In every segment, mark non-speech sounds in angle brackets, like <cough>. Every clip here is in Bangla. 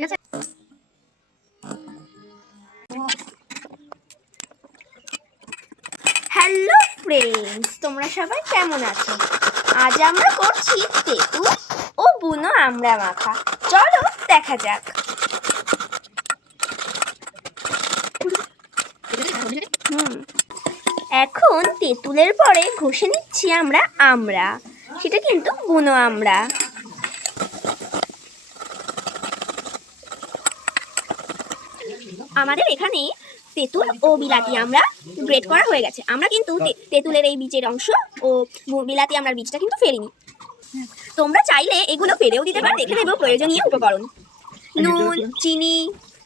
ঠিক আছে? হ্যালো ফ্রেন্ডস তোমরা সবাই কেমন আছো? আজ আমরা করছি তেঁতুল ও বুনো আমরা মাখা। চলো দেখা যাক। এখন তেঁতুলের পরে ঘষে নিচ্ছি আমরা আমরা সেটা কিন্তু বুনো আমরা আমাদের এখানে তেঁতুল ও বিলাতি আমরা গ্রেট করা হয়ে গেছে। আমরা কিন্তু তেঁতুলের এই বীজের অংশ ও বিলাতি আমরা বীজটা কিন্তু ফেলিনি। তোমরা চাইলে এগুলো ফেরেও দিতে পারো দেখে নেব প্রয়োজনীয় উপকরণ। নুন চিনি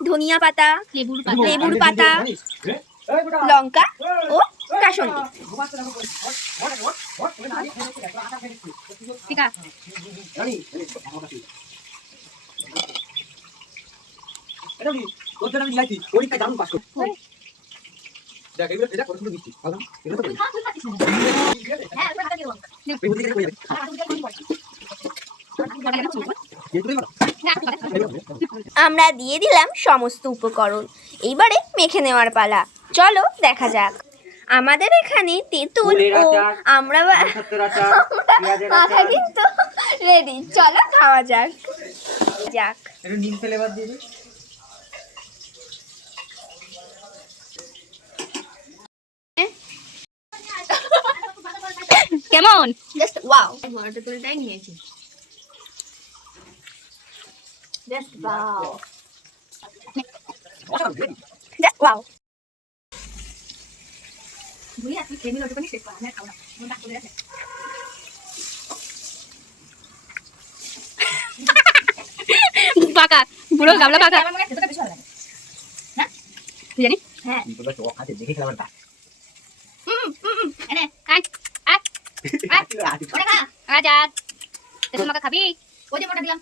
ধনিয়া পাতা লেবুর পাতা। লেবুর পাতা লঙ্কা ও কাসন্দি। ঠিক আছে। জন্য আমি পরীক্ষায় দারুণ পাস করছি। দেখ এগুলো এটা কত সুন্দর মিষ্টি। ভালো এগুলো তো হ্যাঁ ওটা হাতে দিও এই বুদ্ধি করে কই যাবে এগুলোই ভালো। আমরা দিয়ে দিলাম সমস্ত উপকরণ। এইবারে মেখে নেওয়ার পালা। চলো দেখা যাক। আমাদের এখানে তেঁতুল ও আমরা মাখা কিন্তু রেডি চলো খাওয়া যাক। যাক। বাদ দিয়ে দে। কেমন জাস্ট ওয়াও বড়টা তুলটাই নিয়েছি জাস্ট ওয়াও অসাধারণ, ready? জাস্ট ওয়াও বুঝি আপনি খেয়ে নিলে ওটুকুনি শেষ করা আমি আর খাবো না মন ডাক করে আছে পাকা পুরো গামলা পাকা আমার মনে হয় খেতে বেশি ভালো লাগে হ্যাঁ তুই জানি হ্যাঁ এই তোদের চোখ আছে, দেখে খেলাম একটা। এনে আয় <laughs> আয় আয় ওটা খা। আজ আজ তেতুল মাখা খাবি? ওই যে মোটা দিলাম।